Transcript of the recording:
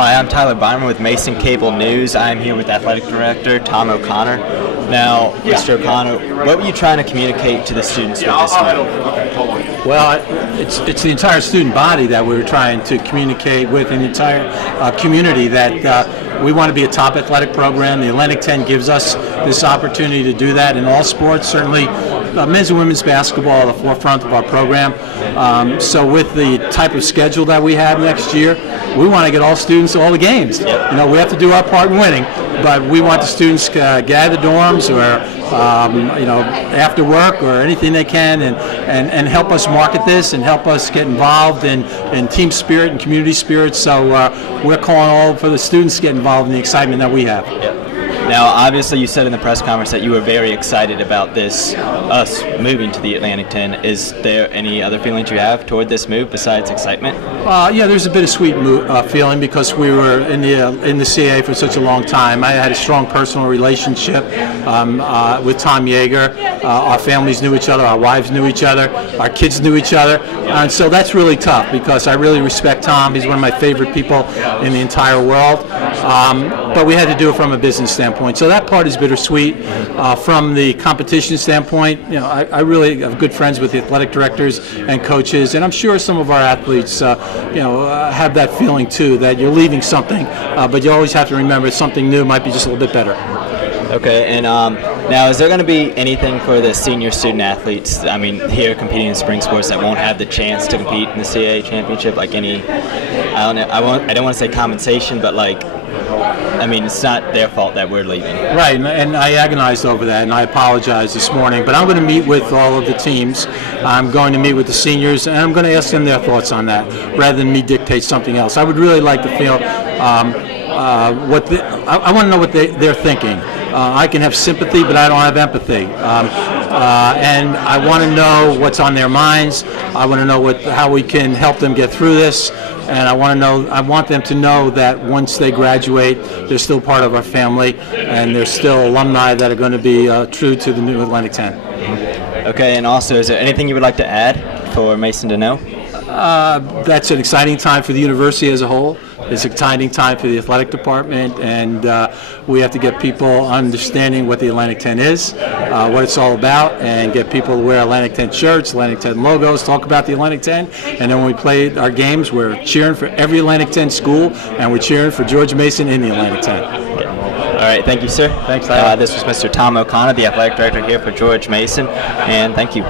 Hi, I'm Tyler Byman with Mason Cable News. I'm here with Athletic Director Tom O'Connor. Now, Mr. O'Connor, what were you trying to communicate to the students with this move? Well, it's the entire student body that we're trying to communicate with, and the entire community that we want to be a top athletic program. The Atlantic 10 gives us this opportunity to do that in all sports. Certainly, men's and women's basketball are the forefront of our program. So with the type of schedule that we have next year, we want to get all students to all the games. You know, we have to do our part in winning, but we want the students to get out of the dorms or after work or anything they can, and help us market this and help us get involved in team spirit and community spirit. So we're calling all for the students to get involved in the excitement that we have. Now, obviously, you said in the press conference that you were very excited about us moving to the Atlantic 10. Is there any other feelings you have toward this move besides excitement? Yeah, there's a bittersweet feeling because we were in the CAA for such a long time. I had a strong personal relationship with Tom Yeager. Our families knew each other, our wives knew each other, our kids knew each other, and so that's really tough because I really respect Tom. He's one of my favorite people in the entire world. But we had to do it from a business standpoint. So that part is bittersweet. From the competition standpoint, I really have good friends with the athletic directors and coaches, and I'm sure some of our athletes, have that feeling too, that you're leaving something, but you always have to remember something new might be just a little bit better. Okay, and now is there going to be anything for the senior student athletes, here competing in spring sports that won't have the chance to compete in the CAA championship, like any, I don't want to say compensation, but it's not their fault that we're leaving. Right, and I agonized over that, and I apologize this morning, but I'm going to meet with all of the teams. I'm going to meet with the seniors, and I'm going to ask them their thoughts on that, rather than me dictate something else. I would really like to feel I want to know what they're thinking. I can have sympathy, but I don't have empathy. And I want to know what's on their minds. I want to know how we can help them get through this. And I want them to know that once they graduate, they're still part of our family, and they're still alumni that are going to be true to the new Atlantic 10. Okay, and also, is there anything you would like to add for Mason to know? That's an exciting time for the university as a whole. It's an exciting time for the athletic department, and we have to get people understanding what the Atlantic 10 is, what it's all about, and get people to wear Atlantic 10 shirts, Atlantic 10 logos, talk about the Atlantic 10, and then when we play our games, we're cheering for every Atlantic 10 school, and we're cheering for George Mason in the Atlantic 10. All right, thank you, sir. Thanks. This was Mr. Tom O'Connor, the athletic director here for George Mason, and thank you.